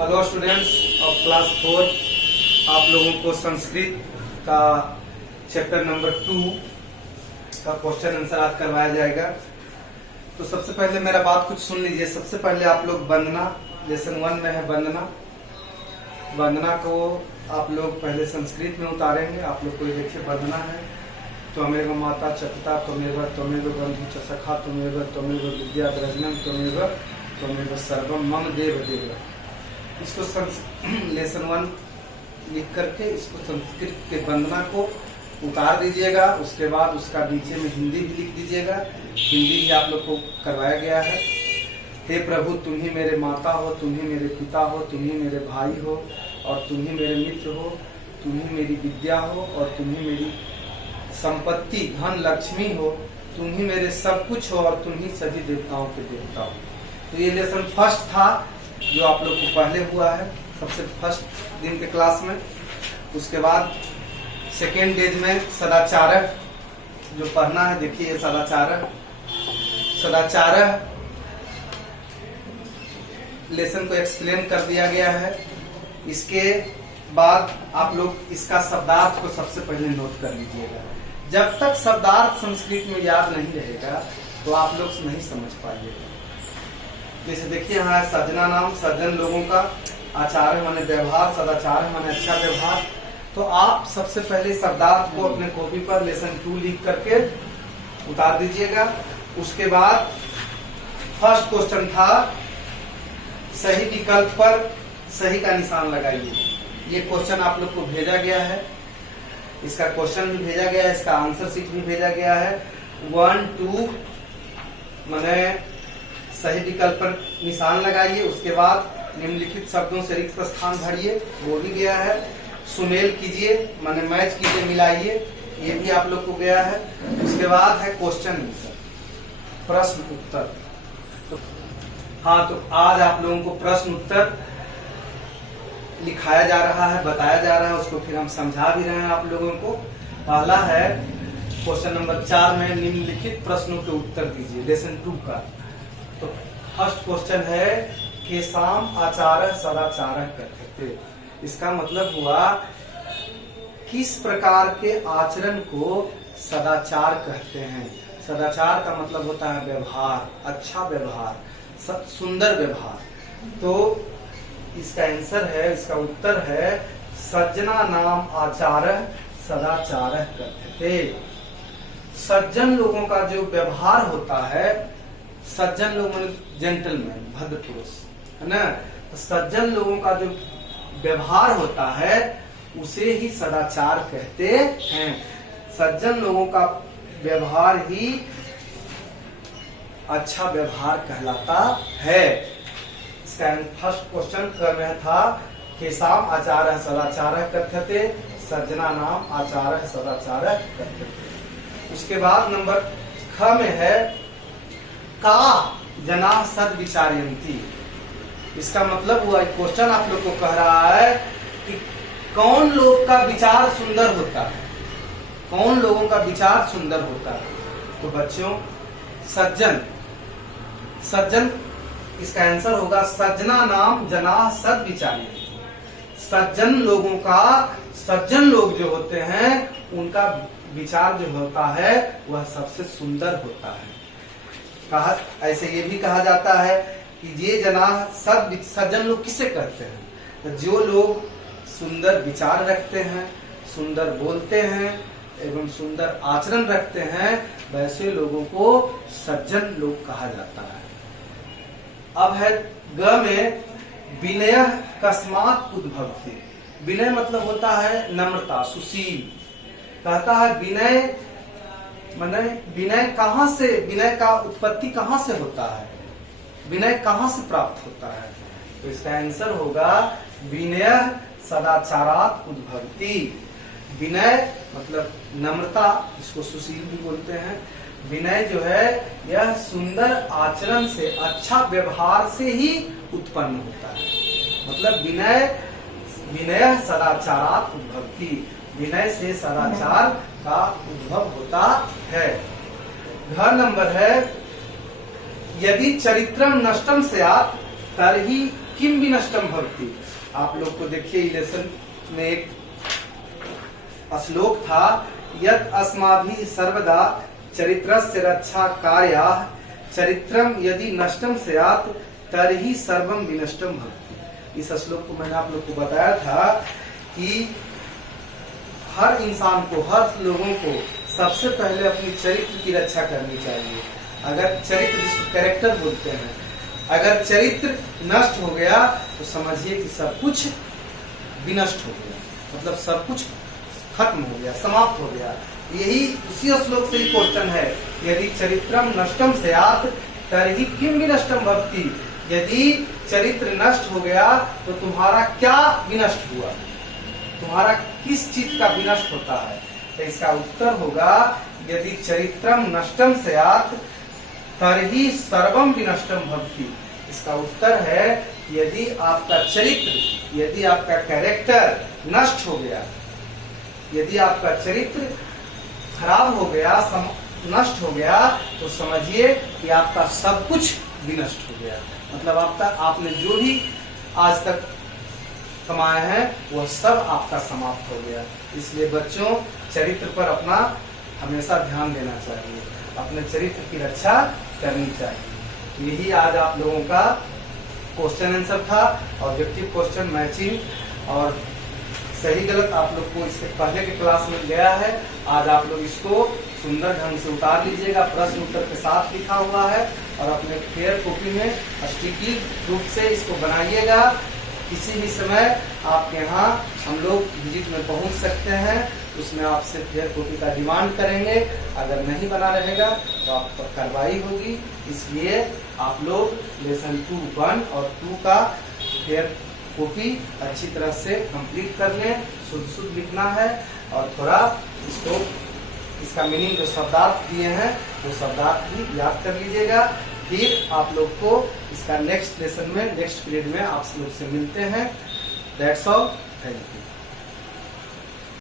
Hello students of class 4। आप लोगों को संस्कृत का चैप्टर नंबर 2 का क्वेश्चन आंसर आज करवाया जाएगा। तो सबसे पहले मेरा बात कुछ सुन लीजिए। सबसे पहले आप लोग वंदना, लेसन 1 में है वंदना। वंदना को आप लोग पहले संस्कृत में उतारेंगे। आप लोग को देखिए वंदना है। त्वमेव माता चपिता त्वमेव त्वमेव बंधु च सखा त्वमेव विद्या द्रविणम त्वमेव सर्वम मम देव देव। इसको लेसन 1 लिख करके इसको संस्कृत के वंदना को उतार दीजिएगा। उसके बाद उसका नीचे में हिंदी भी लिख दीजिएगा। हिंदी भी आप लोग को करवाया गया है। हे प्रभु, तुम ही मेरे माता हो, तुम ही मेरे पिता हो, तुम ही मेरे भाई हो और तुम ही मेरे मित्र हो, तुम ही मेरी विद्या हो और तुम ही मेरी संपत्ति धन लक्ष्मी हो, तुम ही मेरे सब कुछ हो और तुम ही सभी देवताओं के देवता हो। तो ये लेसन फर्स्ट था जो आप लोग को पहले हुआ है सबसे फर्स्ट दिन के क्लास में। उसके बाद सेकेंड डेज में सदाचारक जो पढ़ना है। देखिए सदाचारक लेसन को एक्सप्लेन कर दिया गया है। इसके बाद आप लोग इसका शब्दार्थ को सबसे पहले नोट कर लीजिएगा। जब तक शब्दार्थ संस्कृत में याद नहीं रहेगा तो आप लोग नहीं समझ पाइएगा। जैसे देखिए यहाँ सज्जना नाम, सज्जन लोगों का, आचार्य माने व्यवहार, सदाचार माने अच्छा व्यवहार। तो आप सबसे पहले शब्दार्थ को अपने कॉपी पर लेसन 2 लिख करके उतार दीजिएगा। उसके बाद फर्स्ट क्वेश्चन था सही विकल्प पर सही का निशान लगाइए। ये क्वेश्चन आप लोग को भेजा गया है। इसका क्वेश्चन भी भेजा गया है, इसका आंसर शीट भी भेजा गया है। 1, 2 माने सही विकल्प पर निशान लगाइए। उसके बाद निम्नलिखित शब्दों से रिक्त स्थान भरिए, वो भी गया है। सुमेल कीजिए माने मैच कीजिए, मिलाइए, ये भी आप लोग को गया है। उसके बाद है क्वेश्चन आंसर, प्रश्न उत्तर। तो हाँ, तो आज आप लोगों को प्रश्न उत्तर लिखाया जा रहा है, बताया जा रहा है, उसको फिर हम समझा भी रहे हैं आप लोगों को। पहला है क्वेश्चन नंबर 4 में निम्नलिखित प्रश्नों के उत्तर दीजिए, लेसन 2 का। तो फर्स्ट क्वेश्चन है केसाम आचार्य सदाचार कहते। इसका मतलब हुआ किस प्रकार के आचरण को सदाचार कहते हैं। सदाचार का मतलब होता है व्यवहार, अच्छा व्यवहार, सुंदर व्यवहार। तो इसका आंसर है, इसका उत्तर है सज्जना नाम आचार्य सदाचार कहते। सज्जन लोगों का जो व्यवहार होता है, सज्जन लोग मतलब जेंटलमैन, भद्र पुरुष है ना। तो सज्जन लोगों का जो व्यवहार होता है उसे ही सदाचार कहते हैं। सज्जन लोगों का व्यवहार ही अच्छा व्यवहार कहलाता है। इसका फर्स्ट क्वेश्चन क्रम था केसाम आचार्य सदाचार कथ्यते, सज्जना नाम आचार्य सदाचार कथ्यते। उसके बाद नंबर ख में है का जना सद विचारयंती। इसका मतलब हुआ क्वेश्चन आप लोग को कह रहा है कि कौन लोग का विचार सुंदर होता है, कौन लोगों का विचार सुंदर होता है। तो बच्चों सज्जन इसका आंसर होगा सज्जना नाम जना सद विचारयंती। सज्जन लोग जो होते हैं उनका विचार जो होता है वह सबसे सुंदर होता है। कहा ऐसे ये भी कहा जाता है कि ये जना सज्जन लोग किसे कहते हैं, तो जो लोग सुंदर विचार रखते हैं, सुंदर बोलते हैं एवं सुंदर आचरण रखते हैं, वैसे लोगों को सज्जन लोग कहा जाता है। अब है ग में विनय कस्मात उद्भवति। विनय मतलब होता है नम्रता, सुशील। कहता है विनय माने विनय कहाँ से, विनय का उत्पत्ति कहाँ से होता है, विनय कहाँ से प्राप्त होता है। तो इसका आंसर होगा विनय सदाचारात उद्भवति। विनय मतलब नम्रता, इसको सुशील भी बोलते हैं। विनय जो है यह सुंदर आचरण से, अच्छा व्यवहार से ही उत्पन्न होता है। मतलब विनय सदाचारात उद्भवति, विनय से सदाचार का उद्भव होता है। घ नंबर है यदि चरित्रम नष्टम स्यात् तर्हि किम विनष्टम भवति। आप लोग को देखिए लेसन में एक श्लोक था, यत् अस्माभिः सर्वदा चरित्रस्य रक्षा कार्याः चरित्रम यदि नष्टम स्यात् तर्हि सर्वम विनष्टम भवति। इस श्लोक को मैंने आप लोग को बताया था कि हर इंसान को, हर लोगों को सबसे पहले अपनी चरित्र की रक्षा करनी चाहिए। अगर चरित्र, जिसको कैरेक्टर बोलते हैं, अगर चरित्र नष्ट हो गया तो समझिए कि सब कुछ विनष्ट हो गया, मतलब सब कुछ खत्म हो गया, समाप्त हो गया। यही उसी श्लोक से ही क्वेश्चन है, यदि चरित्रम नष्टम स्यात् तर्हि किम विनष्टम भवति। यदि चरित्र नष्ट हो गया तो तुम्हारा क्या विनष्ट हुआ, तुम्हारा किस चीज का विनष्ट होता है। तो इसका उत्तर होगा, यदि चरित्रम नष्टम स्यात् तर्हि सर्वम विनष्टम भवति। इसका उत्तर है, यदि आपका चरित्र, यदि आपका कैरेक्टर नष्ट हो गया, यदि आपका चरित्र खराब हो गया, नष्ट हो गया, तो समझिए कि आपका सब कुछ विनष्ट हो गया। मतलब आपने जो भी आज तक कमाया है वह सब आपका समाप्त हो गया। इसलिए बच्चों, चरित्र पर अपना हमेशा ध्यान देना चाहिए, अपने चरित्र की रक्षा करनी चाहिए। यही आज आप लोगों का क्वेश्चन आंसर था, ऑब्जेक्टिव क्वेश्चन मैचिंग और सही गलत आप लोग को इसके पहले के क्लास में गया है। आज आप लोग इसको सुंदर ढंग से उतार लीजिएगा, प्रश्न उत्तर के साथ लिखा हुआ है, और अपने फेयर कॉपी में स्टिकी रूप से इसको बनाइएगा। किसी भी समय आपके यहाँ हम लोग विजिट में पहुंच सकते हैं, उसमें आपसे फेयर कॉपी का डिमांड करेंगे। अगर नहीं बना रहेगा तो आप पर कार्रवाई होगी। इसलिए आप लोग लेसन 2, 1 और 2 का फेयर कॉपी अच्छी तरह से कंप्लीट कर लें। शुद्ध लिखना है और थोड़ा इसका मीनिंग जो शब्दार्थ दिए हैं वो शब्दार्थ भी याद कर लीजिएगा। फिर आप लोग को इसका नेक्स्ट लेसन में, नेक्स्ट पीरियड में आप लोग से मिलते हैं। That's all, thank you.